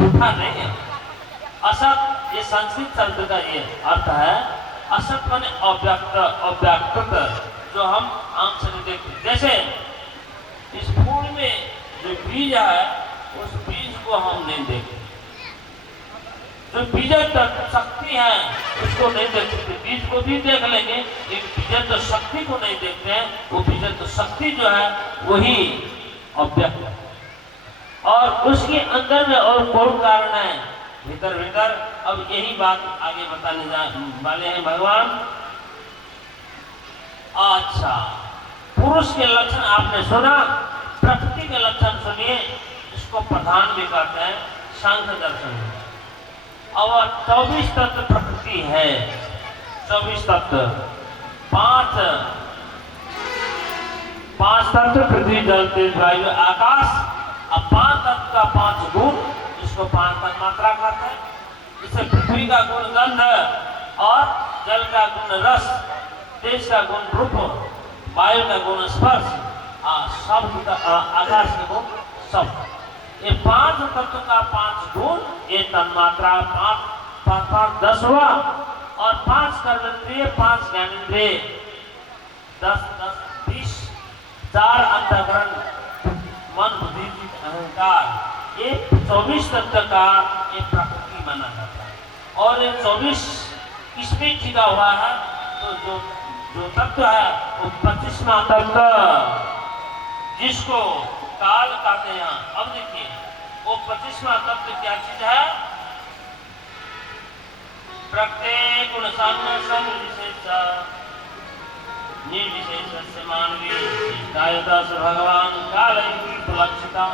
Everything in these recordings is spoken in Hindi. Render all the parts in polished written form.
झूठा नहीं है। असत ये संस्कृत शब्द का ये अर्थ है। असत माने अव्यक्त, अव्यक्तत, जो हम आंख से नहीं देखते। जैसे इस फूल में जो बीज है उस बीज को हम नहीं देखते, जो बीजक शक्ति है उसको नहीं देख सकते। बीज को भी देख लेंगे लेकिन बीजक शक्ति को नहीं देखते हैं। वो बीजक शक्ति जो है वही अव्यक्त है और उसके अंदर में और कौन कारण है भीतर भीतर। अब यही बात आगे बताने वाले हैं भगवान। अच्छा, पुरुष के लक्षण आपने सुना, प्रकृति के लक्षण सुनिए। इसको प्रधान भी कहते हैं सांख्य दर्शन। और 24 तत्व प्रकृति है। 24 तत्व, पांच तत्व पृथ्वी जल तेज वायु आकाश। अब 5 तत्व का 5 गुण, इसको 5 तन्मात्रा कहते हैं। जैसे पृथ्वी का गुण गंध और जल का गुण रस, तेज का गुण रूप, वायु का गुण स्पर्श, शब्द का आकाश का गुण शब्द। ये 5 तत्व का 5 गुण, ये तन्मात्रा 5 10 हुआ। और 5 कर्मेंद्रिय, 5 ज्ञानेंद्रिय, 10 10 20, 4 अंतःकरण, मन बुद्धि अहंकार। ये 24 तत्व का ये प्रकृति माना जाता है। और ये 24 किसमें टिका हुआ है? तो जो तत्व है वो 25वां तत्व, जिसको काल कहते हैं। अब देखिए वो 25वां तत्व क्या चीज है? प्रत्येक गुण सम विशेष निर्विशेष से मानवी भगवान काल उपलक्षिता।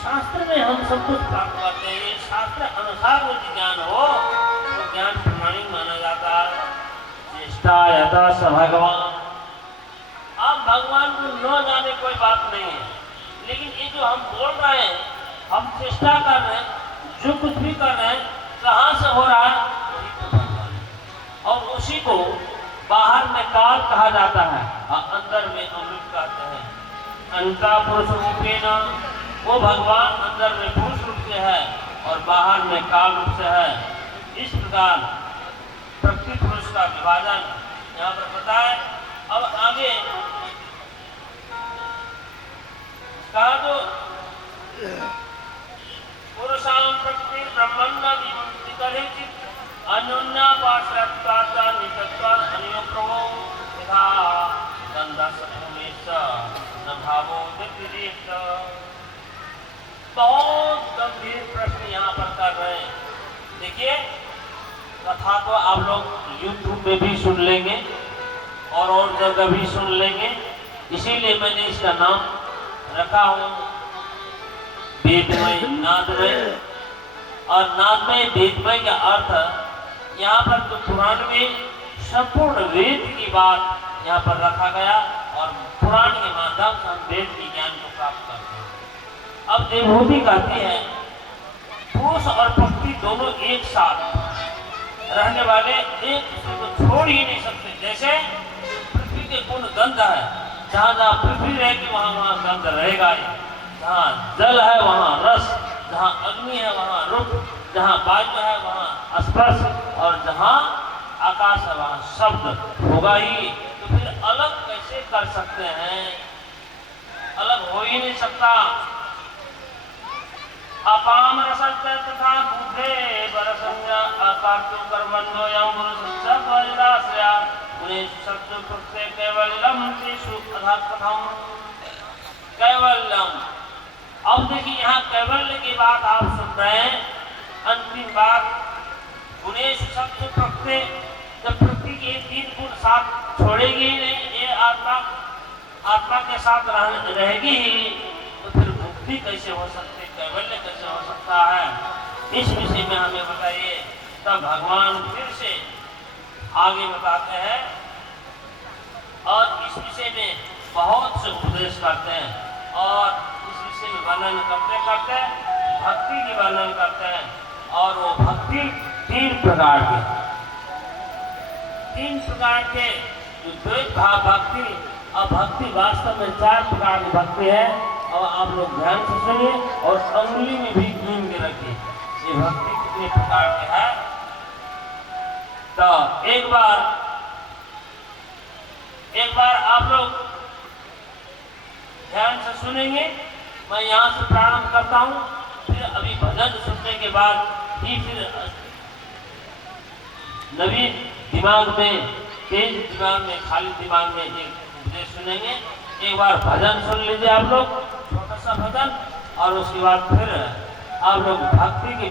शास्त्र में हम सब कुछ प्राप्त करते हैं। ये शास्त्र अनुसार वो ज्ञान हो तो ज्ञान प्रमाणिक माना जाता है। चेष्टा यथा स भगवान। अब भगवान को न जाने कोई बात नहीं है, लेकिन ये जो हम बोल रहे हैं, हम चेष्टा कर रहे हैं, जो कुछ भी कर रहे हैं, कहाँ से हो रहा है? वही तो भगवान है। और उसी को बाहर में काल कहा जाता है और अंदर में अमृत कहते हैं। अंता पुरुष रूपेण, वो भगवान अंदर में पुरुष रूप से है और बाहर में काल रूप से है। इस प्रकार प्रकृति पुरुष का विभाजन यहाँ पर बताए। अब आगे कहा जो पुरुषां प्रकृति ब्रह्मण्य विमुक्ति करे चित्त अन्योन्या पाश्रत्वात् नित्यत्वात् अनियोप्रभो यथा गन्धस्य भूमेश्च न भावो व्यतिरेक। बहुत गंभीर प्रश्न यहाँ पर कर रहे हैं। देखिए, कथा तो आप लोग YouTube में भी सुन लेंगे और जगह भी सुन लेंगे, इसीलिए मैंने इसका नाम रखा हूँ वेदमय नादमय। और नादमय वेदमय का अर्थ यहाँ पर तो पुराण में संपूर्ण वेद की बात यहाँ पर रखा गया और पुराण के माध्यम से हम वेद के ज्ञान को प्राप्त करते हैं। अब देवभूति कहती है पुरुष और प्रकृति दोनों एक साथ रहने वाले, एक दूसरे को छोड़ ही नहीं सकते। जैसे पृथ्वी के गुण गंध है, जहाँ जहाँ पृथ्वी रहेगी वहाँ वहाँ गंध रहेगा ही। जहाँ जल है वहाँ रस, जहाँ अग्नि है वहाँ रूप, जहाँ वायु है वहाँ स्पर्श और जहाँ आकाश है वहाँ शब्द होगा ही। तो फिर अलग कैसे कर सकते हैं? अलग हो ही नहीं सकता। अपाम रसंच तथा बुद्धे बरसंज्ञा अकार्त्यो कर्मण्यो यं पुरुषस्य द्वैताश्रया उन्हें सत्य प्रत्यय कैवल्यम तेषु अधा कथम कैवल्यम। अब देखिए यहाँ कैवल्य की बात आप सुन रहे हैं। अंतिम बात गुणेश सत्य प्रत्यय, जब पृथ्वी के 3 गुण साथ छोड़ेगी ही नहीं, ये आत्मा के साथ रहेगी ही, तो फिर मुक्ति कैसे हो सकती, कैवल्य कैसे हो सकता है? इस विषय में हमें बताइए। तब भगवान फिर से आगे बताते हैं और इस विषय में बहुत से उपदेश करते हैं और इस विषय में वर्णन करते करते भक्ति की वर्णन करते हैं। और वो भक्ति 3 प्रकार के जो द्वैत भाव भक्ति और भक्ति वास्तव में 4 प्रकार की भक्ति है। और आप लोग ध्यान से सुनिए और अंगुली में भी गिन के रखिए ये भक्ति कितने प्रकार के है। तो एक बार आप लोग ध्यान से सुनेंगे। मैं यहाँ से प्रारंभ करता हूँ, फिर अभी भजन सुनने के बाद ही फिर नवीन दिमाग में, तेज दिमाग में, खाली दिमाग में एक उपदेश सुनेंगे। एक बार भजन सुन लीजिए आप लोग, छोटा सा भजन, और उसके बाद फिर आप लोग भक्ति के